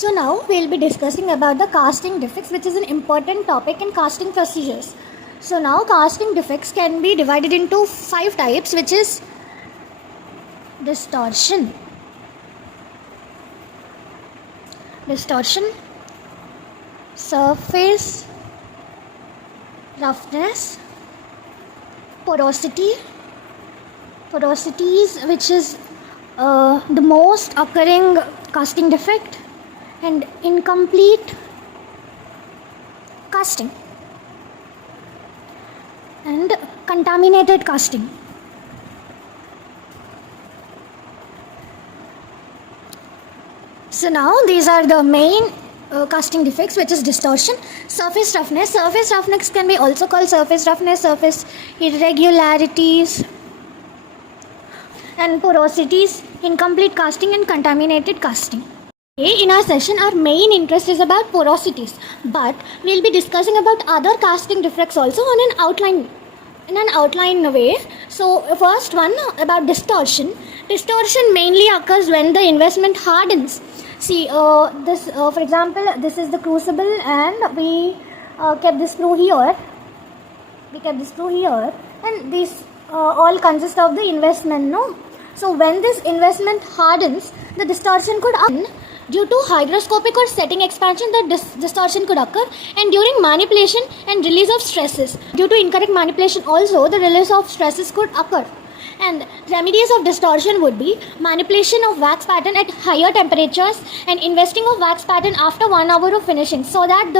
So now we'll be discussing about the casting defects, which is an important topic in casting procedures. So now casting defects can be divided into 5 types, which is distortion, surface roughness, porosities, which is the most occurring casting defect, and incomplete casting and contaminated casting. So now these are the main casting defects, which is distortion, surface roughness. Surface roughness can be also called surface roughness, surface irregularities, and porosities, incomplete casting and contaminated casting. In our session, our main interest is about porosities, but we'll be discussing about other casting defects also in an outline way. So first one about distortion. Distortion mainly occurs when the investment hardens. See, for example, this is the crucible, and we kept this screw here. And these all consist of the investment, no? So when this investment hardens, the distortion could occur. Due to hygroscopic or setting expansion, the distortion could occur, and during manipulation and release of stresses. Due to incorrect manipulation also, the release of stresses could occur. And remedies of distortion would be manipulation of wax pattern at higher temperatures and investing of wax pattern after 1 hour of finishing, so that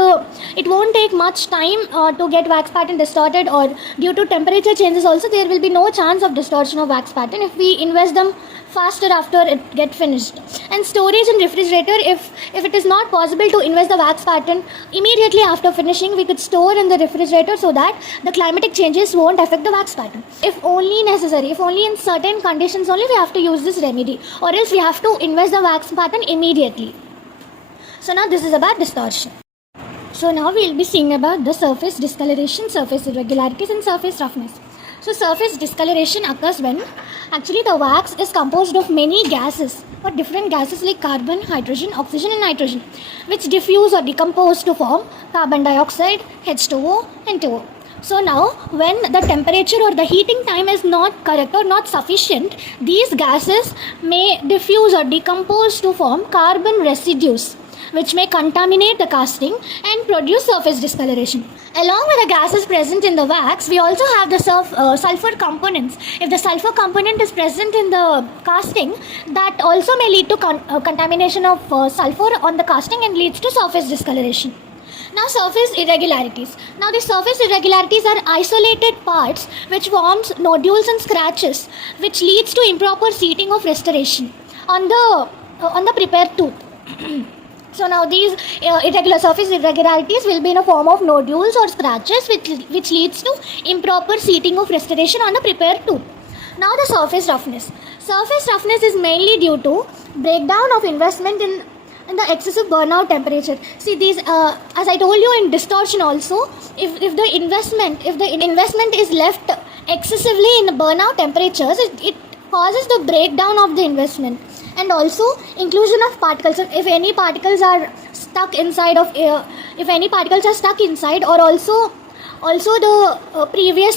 it won't take much time to get wax pattern distorted, or due to temperature changes also there will be no chance of distortion of wax pattern if we invest them faster after it get finished. And storage in refrigerator, if it is not possible to invest the wax pattern immediately after finishing, we could store in the refrigerator so that the climatic changes won't affect the wax pattern. If only necessary, if only in certain conditions only, we have to use this remedy, or else we have to invest the wax pattern immediately. So now this is about distortion. So now we will be seeing about the surface discoloration, surface irregularities, and surface roughness. So surface discoloration occurs when actually the wax is composed of many gases, or different gases like carbon, hydrogen, oxygen and nitrogen, which diffuse or decompose to form carbon dioxide, H2O and 2O. So now when the temperature or the heating time is not correct or not sufficient, these gases may diffuse or decompose to form carbon residues, which may contaminate the casting and produce surface discoloration. Along with the gases present in the wax, we also have the sulfur components. If the sulfur component is present in the casting, that also may lead to contamination of sulfur on the casting and leads to surface discoloration. Now surface irregularities. Now the surface irregularities are isolated parts which forms nodules and scratches, which leads to improper seating of restoration on the prepared tooth. So now these irregular surface irregularities will be in a form of nodules or scratches, which leads to improper seating of restoration on the prepared tooth. Now the surface roughness. Surface roughness is mainly due to breakdown of investment in the excessive burnout temperature. See, these as I told you in distortion also, if the investment is left excessively in if temperatures, it causes the breakdown of the investment. And also inclusion of particles. If any particles are stuck inside or also the previous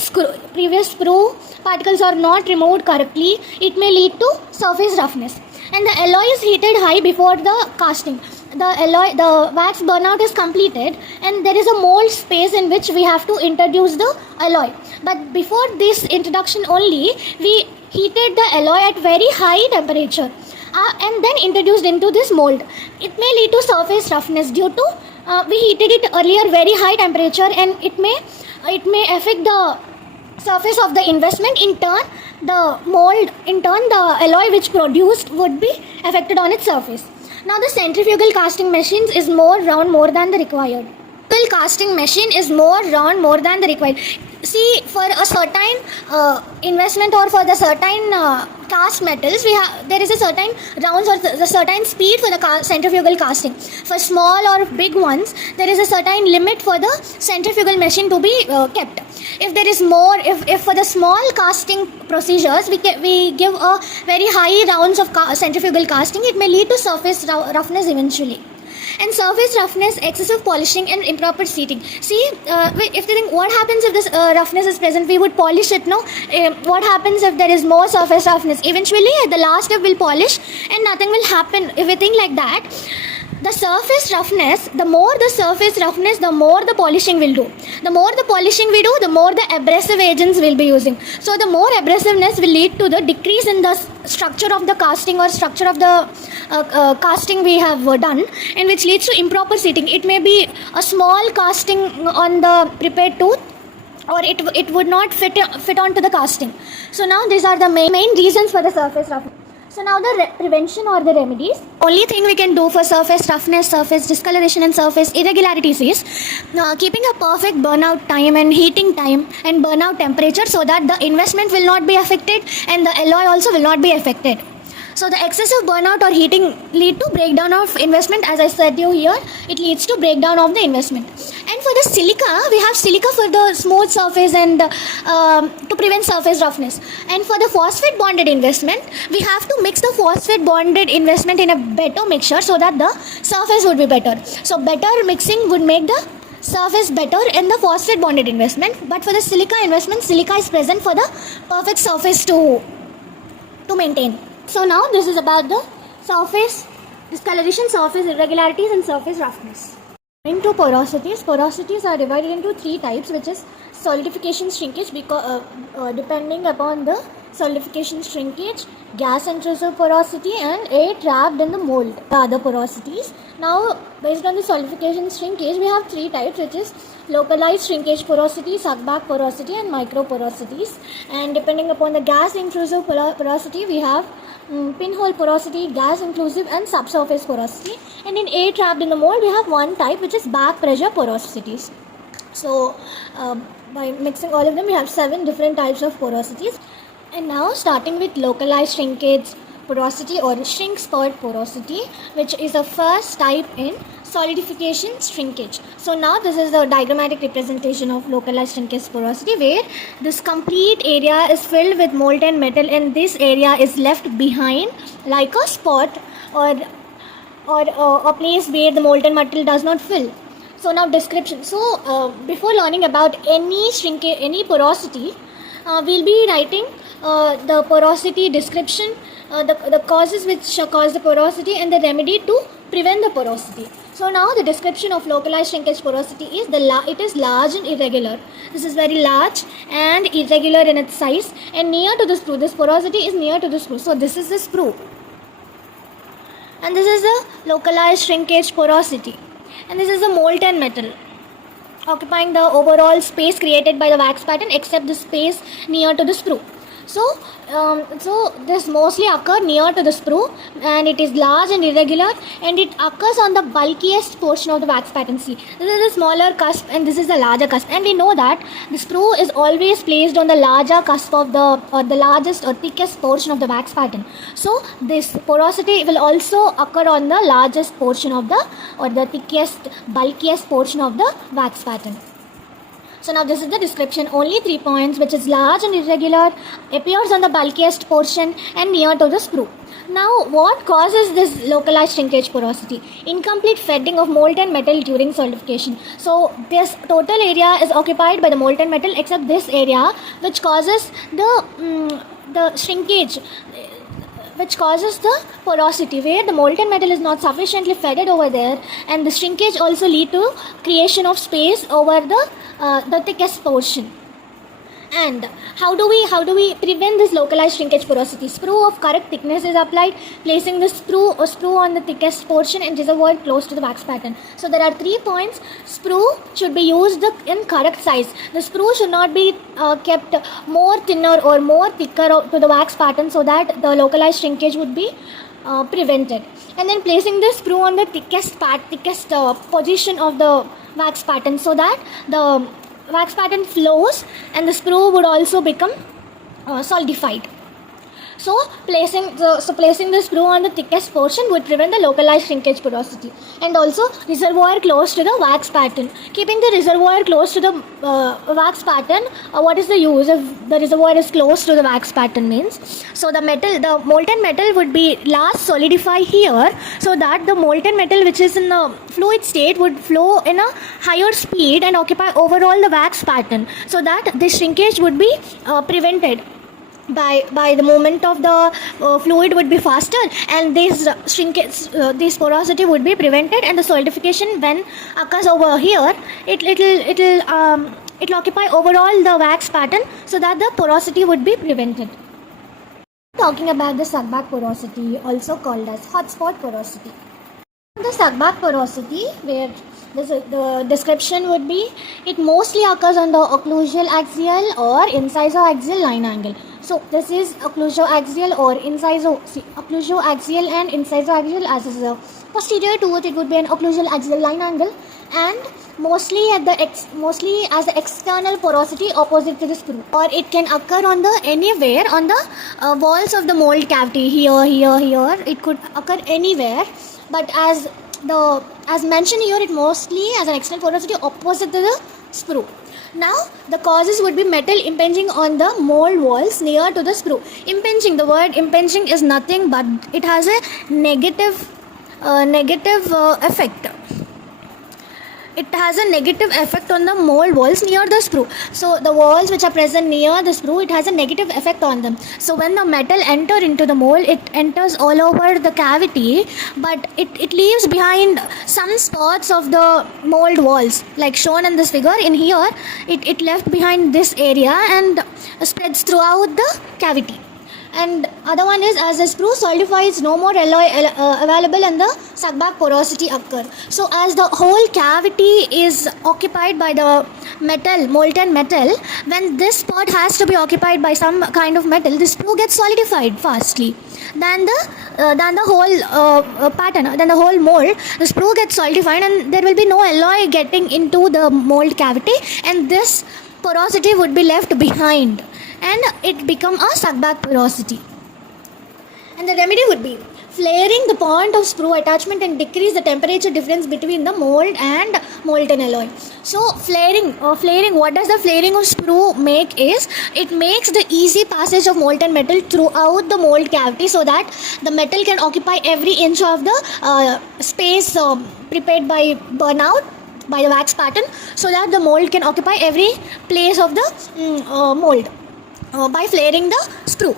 screw particles are not removed correctly, it may lead to surface roughness. And the alloy is heated high before the casting. The wax burnout is completed, and there is a mold space in which we have to introduce the alloy. But before this introduction only, we heated the alloy at very high temperature and then introduced into this mold. It may lead to surface roughness due to we heated it earlier very high temperature, and it may affect the surface of the investment. In turn, the alloy which produced would be affected on its surface. Now the centrifugal casting machines is more round more than the required. Casting machine is more round more than the required. See, for a certain investment or for the certain cast metals, there is a certain rounds or the certain speed for the centrifugal casting. For small or big ones, there is a certain limit for the centrifugal machine to be kept. If there is more, if for the small casting procedures, we give a very high rounds of centrifugal casting, it may lead to surface roughness eventually. And surface roughness, excessive polishing and improper seating. See, if you think what happens if this roughness is present, we would polish it, no? What happens if there is more surface roughness? Eventually at the last step we'll polish and nothing will happen. If we think like that, the surface roughness, the more the surface roughness, the more the polishing will do. The more the polishing we do, the more the abrasive agents we'll be using. So the more abrasiveness will lead to the decrease in the structure of the casting or structure of the casting we have done, and which leads to improper seating. It may be a small casting on the prepared tooth, or it would not fit onto the casting. So now these are the main reasons for the surface roughness. So now the prevention or the remedies. Only thing we can do for surface roughness, surface discoloration and surface irregularities is keeping a perfect burnout time and heating time and burnout temperature, so that the investment will not be affected and the alloy also will not be affected. So the excessive burnout or heating lead to breakdown of investment. As I said you here, it leads to breakdown of the investment. And for the silica, we have silica for the smooth surface and to prevent surface roughness. And for the phosphate bonded investment, we have to mix the phosphate bonded investment in a better mixture, so that the surface would be better. So better mixing would make the surface better in the phosphate bonded investment. But for the silica investment, silica is present for the perfect surface to maintain. So now this is about the surface discoloration, surface irregularities and surface roughness. Going to porosities. Porosities are divided into three types, which is solidification, shrinkage, because depending upon the solidification, shrinkage, gas intrusive porosity and air trapped in the mold. The other porosities. Now based on the solidification, shrinkage, we have three types, which is localized shrinkage porosity, Sback porosity and microporosities. And depending upon the gas intrusive porosity, we have pinhole porosity, gas inclusive and subsurface porosity. And in air trapped in the mold, we have one type, which is back pressure porosities. So by mixing all of them, we have 7 different types of porosities. And now starting with localized shrinkage porosity or shrink spurt porosity, which is the first type in solidification shrinkage. So now this is the diagrammatic representation of localized shrinkage porosity, where this complete area is filled with molten metal and this area is left behind like a spot or a place where the molten metal does not fill. So now description. So before learning about any shrinkage, any porosity, we'll be writing the porosity description, the causes which cause the porosity and the remedy to prevent the porosity. So now the description of localized shrinkage porosity is it is large and irregular. This is very large and irregular in its size and near to the sprue. This porosity is near to the sprue. So this is the sprue. And this is the localized shrinkage porosity. And this is the molten metal, occupying the overall space created by the wax pattern except the space near to the sprue. So this mostly occur near to the sprue, and it is large and irregular, and it occurs on the bulkiest portion of the wax pattern. See, this is the smaller cusp and this is the larger cusp, and we know that the sprue is always placed on the larger cusp of the largest or thickest portion of the wax pattern. So this porosity will also occur on the largest portion of the thickest, bulkiest portion of the wax pattern. So now this is the description. Only 3 points, which is large and irregular, appears on the bulkiest portion and near to the sprue. Now what causes this localized shrinkage porosity? Incomplete fedding of molten metal during solidification. So this total area is occupied by the molten metal except this area, which causes the shrinkage, which causes the porosity, where the molten metal is not sufficiently fedded over there, and the shrinkage also lead to creation of space over the thickest portion. And how do we prevent this localized shrinkage porosity? Sprue of correct thickness is applied, placing the sprue on the thickest portion and reservoir close to the wax pattern. So there are 3 points. Sprue should be used in correct size. The sprue should not be kept more thinner or more thicker to the wax pattern, so that the localized shrinkage would be prevented. And then placing the sprue on the thickest position of the wax pattern, so that the wax pattern flows and the sprue would also become solidified. So placing the screw on the thickest portion would prevent the localized shrinkage porosity. And also reservoir close to the wax pattern. Keeping the reservoir close to the wax pattern, what is the use if the reservoir is close to the wax pattern means? So the molten metal would be last solidify here, so that the molten metal which is in the fluid state would flow in a higher speed and occupy overall the wax pattern, so that this shrinkage would be prevented. By the movement of the fluid would be faster, and this shrinkage, this porosity would be prevented, and the solidification when occurs over here, it'll occupy overall the wax pattern, so that the porosity would be prevented. Talking about the Sback porosity, also called as hotspot porosity. The Sback porosity, where the description would be, it mostly occurs on the occlusoaxial or incisor-axial line angle. So this is occlusoaxial or occlusoaxial and incisor-axial, as is posterior to it would be an occlusoaxial line angle, and mostly as the external porosity opposite to the screw, or it can occur on the anywhere on the walls of the mold cavity, here, it could occur anywhere, but as mentioned here, it mostly as an external porosity opposite to the screw. Now the causes would be metal impinging on the mold walls near to the screw. Impinging, the word impinging is nothing but it has a negative effect. It has a negative effect on the mold walls near the screw. So the walls which are present near the screw, it has a negative effect on them. So when the metal enter into the mold, it enters all over the cavity, but it leaves behind some spots of the mold walls, like shown in this figure. In here, it left behind this area and spreads throughout the cavity. And other one is, as the screw solidifies, no more alloy available and the Sback porosity occur. So as the whole cavity is occupied by the metal, molten metal, when this spot has to be occupied by some kind of metal, the screw gets solidified fastly than the whole pattern, than the whole mold. The screw gets solidified and there will be no alloy getting into the mold cavity, and this porosity would be left behind, and it become a Sback porosity. And the remedy would be flaring the point of screw attachment and decrease the temperature difference between the mold and molten alloy. So flaring, what does the flaring of screw make is, it makes the easy passage of molten metal throughout the mold cavity, so that the metal can occupy every inch of the space prepared by burnout by the wax pattern, so that the mold can occupy every place of the mold by flaring the screw.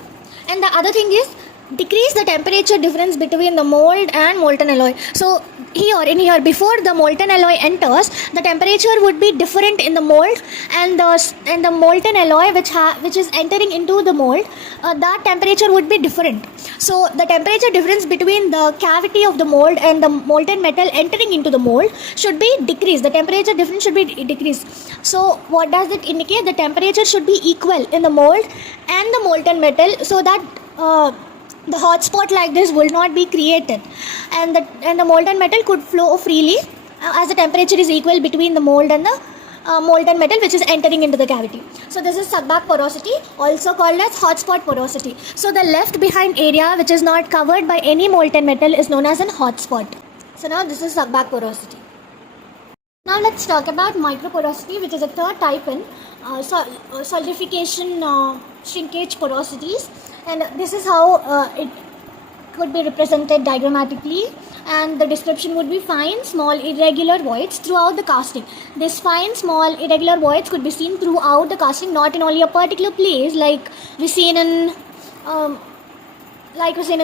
And the other thing is, decrease the temperature difference between the mold and molten alloy. So here before the molten alloy enters, the temperature would be different in the mold, and the molten alloy which is entering into the mold, that temperature would be different. So the temperature difference between the cavity of the mold and the molten metal entering into the mold should be decreased. The temperature difference should be decreased. So what does it indicate? The temperature should be equal in the mold and the molten metal, so that the hot spot like this will not be created, and the molten metal could flow freely as the temperature is equal between the mold and the molten metal which is entering into the cavity. So this is Sback porosity, also called as hotspot porosity. So the left behind area which is not covered by any molten metal is known as an hotspot. So now this is Sback porosity. Now let's talk about microporosity, which is a third type in solidification shrinkage porosities, and this is how it could be represented diagrammatically, and the description would be fine small irregular voids throughout the casting. These fine small irregular voids could be seen throughout the casting, not in only a particular place, like we seen in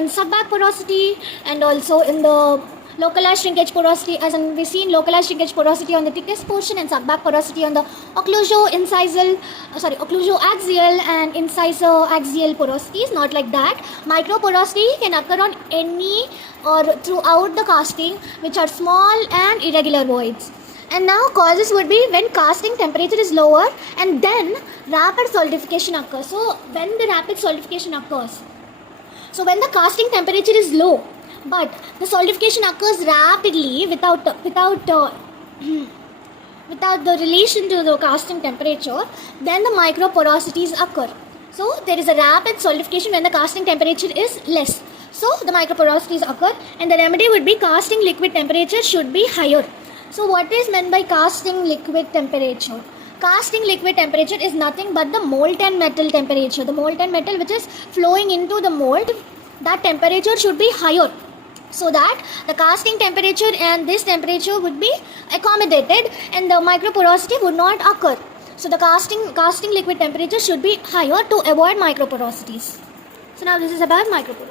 Sback porosity, and also in the localized shrinkage porosity, as in we seen localized shrinkage porosity on the thickest portion and Sback porosity on the occlusoaxial and incisor-axial porosities. Not like that. Microporosity can occur on any or throughout the casting, which are small and irregular voids. And now causes would be when casting temperature is lower and then rapid solidification occurs. So when the rapid solidification occurs, so when the casting temperature is low, but the solidification occurs rapidly without the relation to the casting temperature, then the microporosities occur. So there is a rapid solidification when the casting temperature is less. So the microporosities occur, and the remedy would be casting liquid temperature should be higher. So what is meant by casting liquid temperature? Casting liquid temperature is nothing but the molten metal temperature. The molten metal which is flowing into the mold, that temperature should be higher, so that the casting temperature and this temperature would be accommodated and the microporosity would not occur. So the casting liquid temperature should be higher to avoid microporosities. So now this is about microporosity.